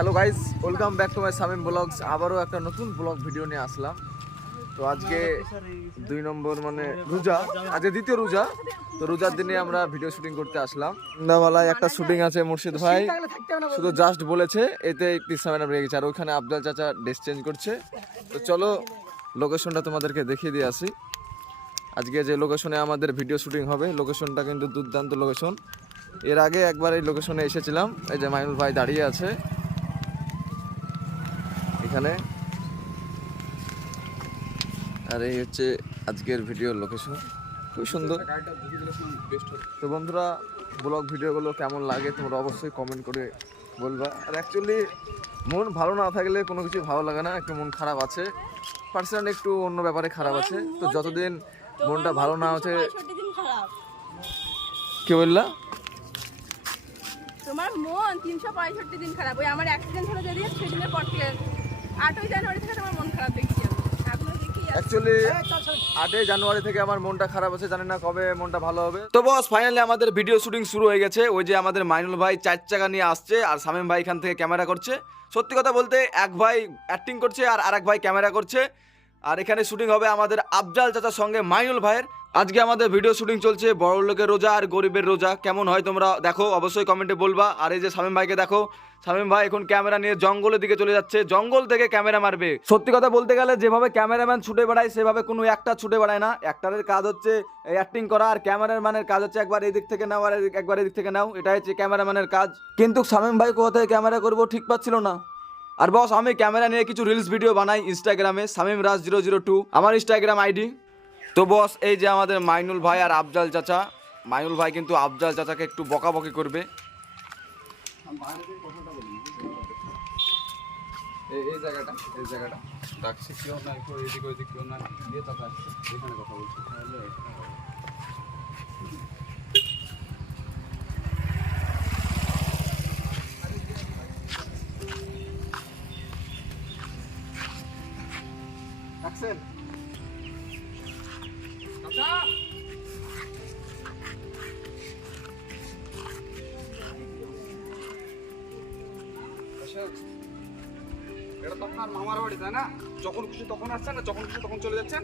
Hello guys welcome back to my Samim vlogs আবারও একটা নতুন ব্লগ ভিডিও নিয়ে আসলাম। তো আজকে দুই নম্বর মানে রোজা। আজকে দ্বিতীয় রোজা। তো রোজার দিনে আমরা ভিডিও শুটিং করতে আসলাম। সন্ধ্যাবেলায় একটা শুটিং আছে মুর্শিদ ভাই। শুধু জাস্ট বলেছে এতে তিস্তা ম্যাডাম রেগে গেছে। আর ওইখানে আফজাল চাচা ড্রেস চেঞ্জ করছে। তো চলো লোকেশনটা তোমাদেরকে দেখিয়ে দিয়ে আসি। আজকে যে লোকেশনে আমাদের ভিডিও শুটিং হবে লোকেশনটা কিন্তু দুর্দান্ত লোকেশন এর আগে একবার এই লোকেশনে এসেছিলাম। এই যে মাইনুল ভাই দাঁড়িয়ে আছে। এখানে। আর এই হচ্ছে আজকের ভিডিওর লোকেশন খুব সুন্দর। তো বন্ধুরা ব্লগ ভিডিওগুলো কেমন লাগে তোমরা অবশ্যই কমেন্ট করে বলবা। আর অ্যাকচুয়ালি মন ভালো না থাকলে কোনো কিছু ভালো লাগে না, একটু মন খারাপ আছে। পার্সোনাল একটু অন্য ব্যাপারে খারাপ আছে। তো যতদিন মনটা ভালো না হচ্ছে কি বললা? তোমার মন তিনশো পঁয়ষট্টি দিন খারাপ। ওই আমার অ্যাক্সিডেন্ট হলো যদি সেদিনের পর থেকে আটই জানুয়ারি থেকে তোমার মন খারাপ দেখছি আমি। এখনও দেখি আর- অ্যাকচুয়ালি আটই জানুয়ারি থেকে আমার মনটা খারাপ আছে জানি না কবে মনটা ভালো হবে। তো বস ফাইনালি আমাদের ভিডিও শুটিং শুরু হয়ে গেছে। ওই যে আমাদের মাইনুল ভাই চার চাকা নিয়ে আসছে আর সামিম ভাই এখান থেকে ক্যামেরা করছে। সত্যি কথা বলতে এক ভাই অ্যাক্টিং করছে আর আরেক ভাই ক্যামেরা করছে। আর এখানে শুটিং হবে আমাদের আফজাল চাচার সঙ্গে মাইনুল ভাইয়ের। আজকে আমাদের ভিডিও শুটিং চলছে বড় লোকের রোজা আর গরিবের রোজা। কেমন হয় তোমরা দেখো অবশ্যই কমেন্টে বলবা। আর এই যে শামীম ভাইকে দেখো শামীম ভাই, এখন ক্যামেরা নিয়ে জঙ্গলের দিকে চলে যাচ্ছে। জঙ্গল থেকে ক্যামেরা মারবে। সত্যি কথা বলতে গেলে, যেভাবে ক্যামেরাম্যান ছুটে বেড়ায়, সেভাবে কোনো একটা ছুটে বেড়ায় না। একটারের কাজ হচ্ছে অ্যাক্টিং করা, আর ক্যামেরাম্যানের কাজ হচ্ছে একবার এই দিক থেকে নাও, আর এদিক- একবার এদিক থেকে নাও। এটা হচ্ছে ক্যামেরাম্যানের কাজ। কিন্তু শামীম ভাই কোথায় ক্যামেরা করব ঠিক পাচ্ছিল না। আর বস, আমি ক্যামেরা নিয়ে কিছু রিলস ভিডিও বানাই ইনস্টাগ্রামে Shamim Raj zero zero two আমার ইনস্টাগ্রাম আইডি তো বস, এই যে আমাদের মাইনুল ভাই আর আফজাল চাচা। মাইনুল ভাই কিন্তু আফজাল চাচাকে একটু বকাবকি করবে। এই জায়গাটা এই জায়গাটা। ডাকছে, কেউ না কেউ এদিক ওইদিক কেউ না গিয়ে তারপর এখানে কথা বলছি। তো তখন আসছেন যখন তখন চলে যাচ্ছেন।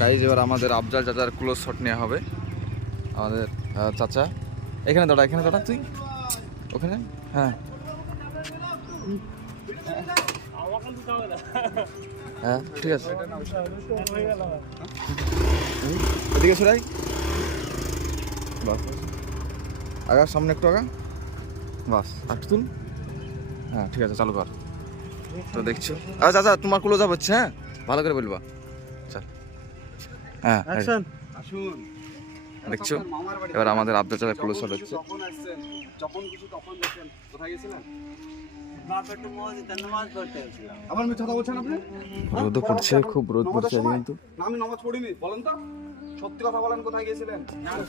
গাইজ এবার আমাদের আফজাল চাচার ক্লোজ শট নেওয়া হবে। আমাদের চাচা। এখানে দাঁড়া এখানে দাঁড়া তুই। ওখানে? হ্যাঁ। হ্যাঁ ঠিক আছে। আগা, সামনে একটু আগা। বাস। আর একটু তুল হ্যাঁ ঠিক আছে চালু কর। তো দেখছ। আচ্ছা আচ্ছা তোমার ক্লোজ আপ হচ্ছে হ্যাঁ? ভালো করে বলবা। চল। হ্যাঁ আসুন দেখছ মামার বাড়ি এবার আমাদের আব্দুল চাচা ক্লোজ খুশি হচ্ছে। আসছেন যখন তখন কোথায় গেছিলেন রোদও পড়ছে খুব রোদ পড়ছে কিন্তু। আমি নামাজ পড়িনি বলেন তো। সত্যি কথা বলেন কোথায় গিয়েছিলেন?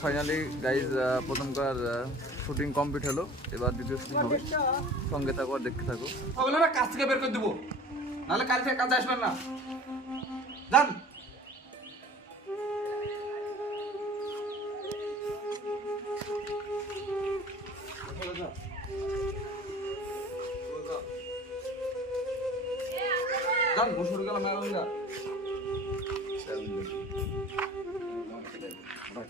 ফাইনালি গাইজ প্রথমকার শুটিং কমপ্লিট হলো। এবার দ্বিতীয় শুটিং হবে। সঙ্গে থাকো আর দেখতে থাকো। তাহলে না কাজ থেকে বের করে দেবো। নাহলে কাল থেকে কাজে আসবেন না। যান। যান বসুর গেল মেরঙ্গা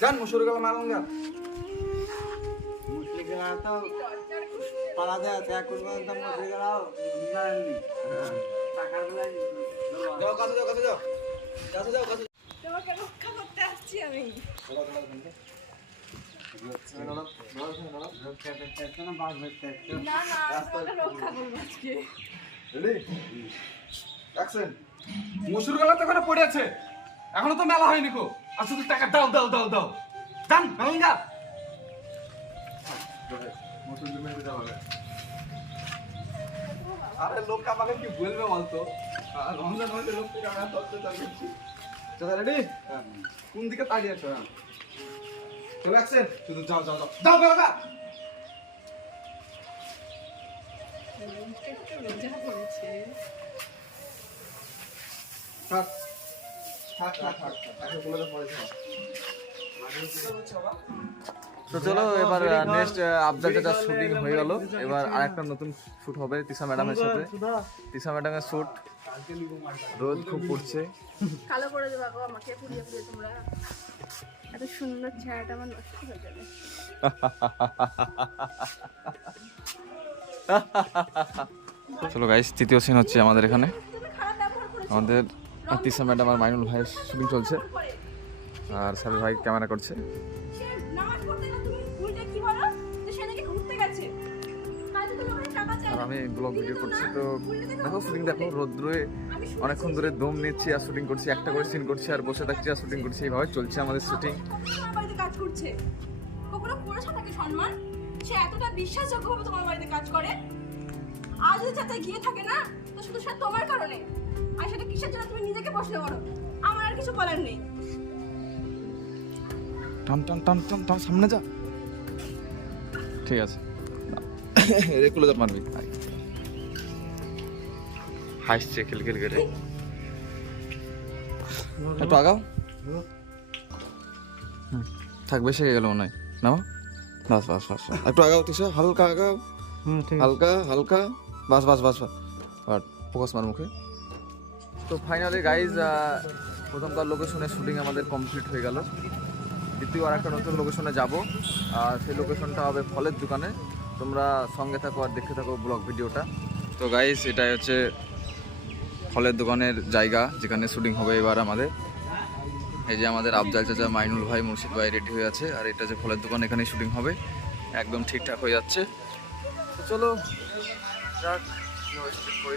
যান মুসুর গেল মেরঙ্গা যাও কাছে যাও কাছে যাও। কাছে যাও কাছে তোমাকে রক্ষা করতে আসছি আমি। করব মুসুর গলা তো ওখানে পড়ে আছে। এখনও তো মেলা হয়নি কো আর শুধু টাকা দাও দাও দাও দাও। যান মেলাঙ্গা আরে লোক আমাকে কি বলবে বলতো? আর রমজান হলে লোক থেকে আমরা চলো রেডি কোন দিকে তাড়িয়ে আছো? হ্যাঁ। চলো অ্যাকশন শুধু যাও যাও যাও। যাও বেরোগা একটু লজ্জা করেছে তো চলো এবার নেক্সট আবদার যেটা শুটিং হয়ে গেল। এবার আরেকটা নতুন শুট হবে তিশা ম্যাডামের সাথে। তিশা ম্যাডামের শুট রোদ খুব পড়ছে। কালো করে দেবো গো আমাকে পুড়িয়ে পুড়িয়ে তোমরা। এত সুন্দর ছায়াটা আমার নষ্ট হয়ে যাবে। চলো গাইস তৃতীয় সিন হচ্ছে আমাদের এখানে। তুমি ব্যবহার করেছ ম্যাডাম আর মাইনুল ভাইয়ের শুটিং চলছে। আর সাবির ভাই ক্যামেরা করছে। আর আমি ব্লগ ভিডিও করছি তো দেখো, শুটিং দেখো রোদ্রে অনেকক্ষণ ধরে দম নিচ্ছি আর শুটিং করছি একটা করে সিন করছি আর বসে থাকছি আর শুটিং করছি এইভাবে চলছে আমাদের শুটিং কাজ করছে সম্মান সে এতটা তোমার বাড়িতে কাজ করে। আজ যদি গিয়ে থাকে না তো শুধু সে তোমার কারণে। আর সেটা কিসের জন্য তুমি নিজেকে প্রশ্ন করো? আমার আর কিছু বলার নেই। টান টান টান টান টান সামনে যা। ঠিক আছে। রে ক্লোজার মারবি। হাসছে করে একটু আগাও। হুম, থাক বেশি গেল মনে হয়। নামা? বাস বাস বাস। একটু আগাও তিসা হালকা আগাও। হালকা হালকা। বাস বাস বাস বাস। ফোকাস মার মুখে। তো ফাইনালি গাইজ প্রথমকার লোকেশনে শুটিং আমাদের কমপ্লিট হয়ে গেল। দ্বিতীয় আর একটা নতুন লোকেশনে যাব। আর সেই লোকেশনটা হবে ফলের দোকানে। তোমরা সঙ্গে থাকো আর দেখতে থাকো ব্লগ ভিডিওটা। তো গাইজ এটাই হচ্ছে ফলের দোকানের জায়গা, যেখানে শুটিং হবে এবার আমাদের। এই যে আমাদের আফজাল চাচা, মাইনুল ভাই, মুর্শিদ ভাই রেডি হয়ে আছে। আর এটা যে ফলের দোকান, এখানেই শুটিং হবে। একদম ঠিকঠাক হয়ে যাচ্ছে। তো চলো, যাক করে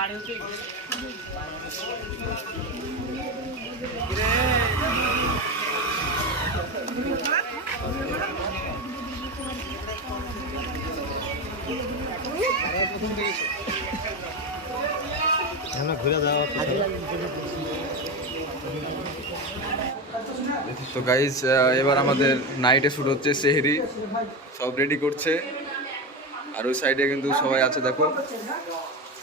শুটিং তো গাইজ এবার আমাদের নাইটে শ্যুট হচ্ছে সেহেরি সব রেডি করছে। আর ওই সাইডে কিন্তু সবাই আছে দেখো।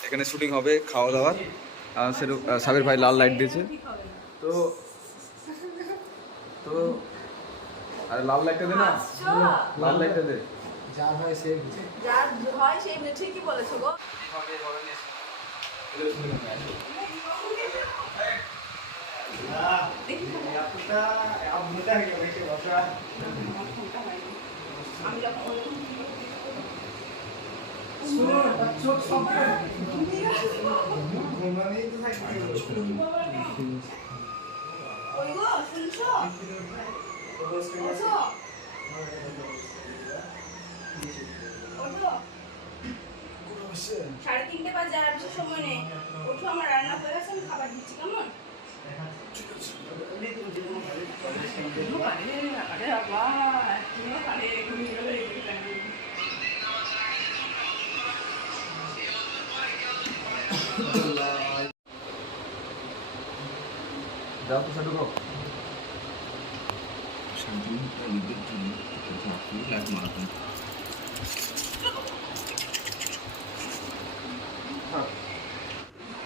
এখানে শুটিং হবে খাওয়া দাওয়ার সেরকম সাবির ভাই লাল লাইট দিয়েছে। তো তো আরে লাল লাইটটা দে না। লাল লাইটটা দে। যার হয় সে সেই ঠিকই বলেছ গো। আমি যখন ওই গো শুনছো শুনছো ওঠো সাড়ে তিনটে বাজে আর সময় নেই ওঠো আমার রান্না গেছে আমি খাবার দিচ্ছি কেমন যাও তো সেটুকু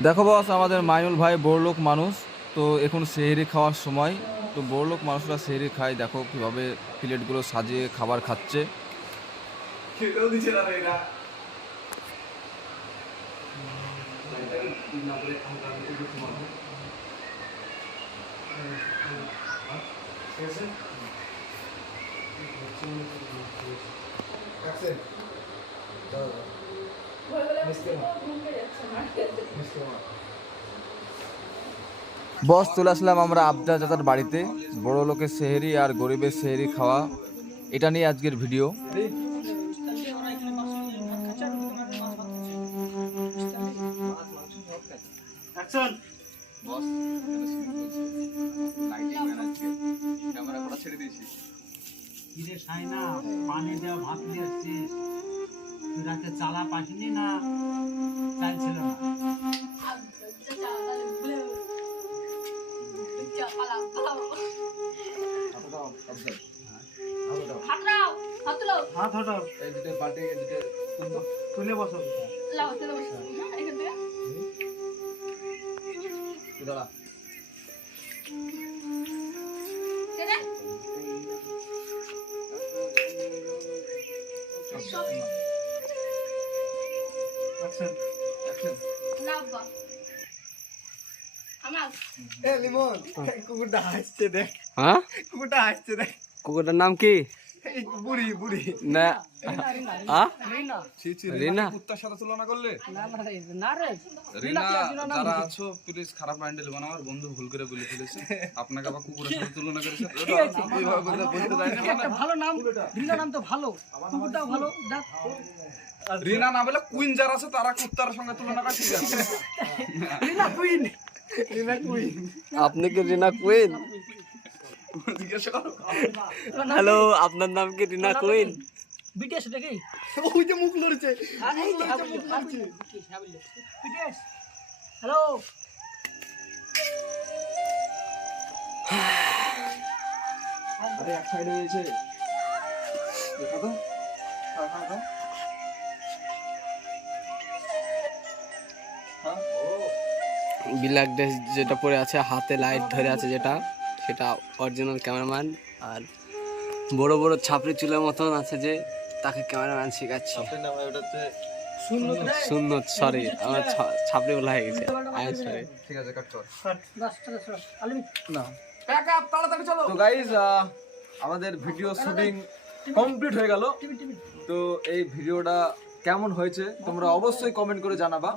দেখো বস আমাদের মাইনুল ভাই বড়লোক মানুষ তো এখন সেহেরি খাওয়ার সময়। তো বড়লোক মানুষরা সেহেরি খায় দেখো কীভাবে প্লেটগুলো সাজিয়ে খাবার খাচ্ছে। খেতেও দিচ্ছে না বস, চলে আসলাম আমরা আবদা চাচার বাড়িতে। বড় লোকের সেহেরি আর গরিবের সেহেরি খাওয়া। এটা নিয়ে আজকের ভিডিও। হাত দাও হাত হাত হটো এই দুটো বাটি এই দুটো তুলে বসো। লাও তুলো বসো হ্যাঁ। এখান থেকে দাঁড়া লিমন কুকুরটা হাসছে দেখ। হ্যাঁ? কুকুরটা দেখ। কুকুরটার নাম কি? বুড়ি বুড়ি। না আ? ছি ছি রিনা? কুত্তার সাথে তুলনা করলে? রিনা যারা আছো প্লিজ খারাপ মাইন্ডে আমার বন্ধু ভুল করে বলে ফেলেছে। আপনাকে আবার কুকুরের সাথে তুলনা করেছে? ওইভাবে বলতে বলতে চাই না। ভালো নাম? রিনা নাম তো ভালো। কুকুরটাও ভালো। দেখ রিনা না বলে কুইন যারা আছে তারা কুত্তার সঙ্গে তুলনা করে ঠিক আছে রিনা কুইন। রিনা কুইন। আপনি কি রিনা কুইন? হ্যালো আপনার নাম কি রিনা কুইন? বিটিএস দেখি ওই যে মুখ লড়ছে। BTS hello. আরে এক সাইডে হয়েছে দেখা তো। হ্যাঁ হ্যাঁ হ্যাঁ। হ্যাঁ ব্ল্যাক ড্রেস যেটা পরে আছে হাতে লাইট ধরে আছে যেটা। সেটা অরিজিনাল ক্যামেরাম্যান আর বড় বড় ছাপড়ি চুলের মতন আছে যে তাকে ক্যামেরাম্যান শেখাচ্ছি। শূন্য সরি আমার ছাপড়ি বলা হয়ে গেছে। আই সরি ঠিক আছে কাট না। প্যাক আপ তাড়াতাড়ি চলো। তো গাইজ আমাদের ভিডিও শুটিং কমপ্লিট হয়ে গেল। তো এই ভিডিওটা কেমন হয়েছে তোমরা অবশ্যই কমেন্ট করে জানাবা।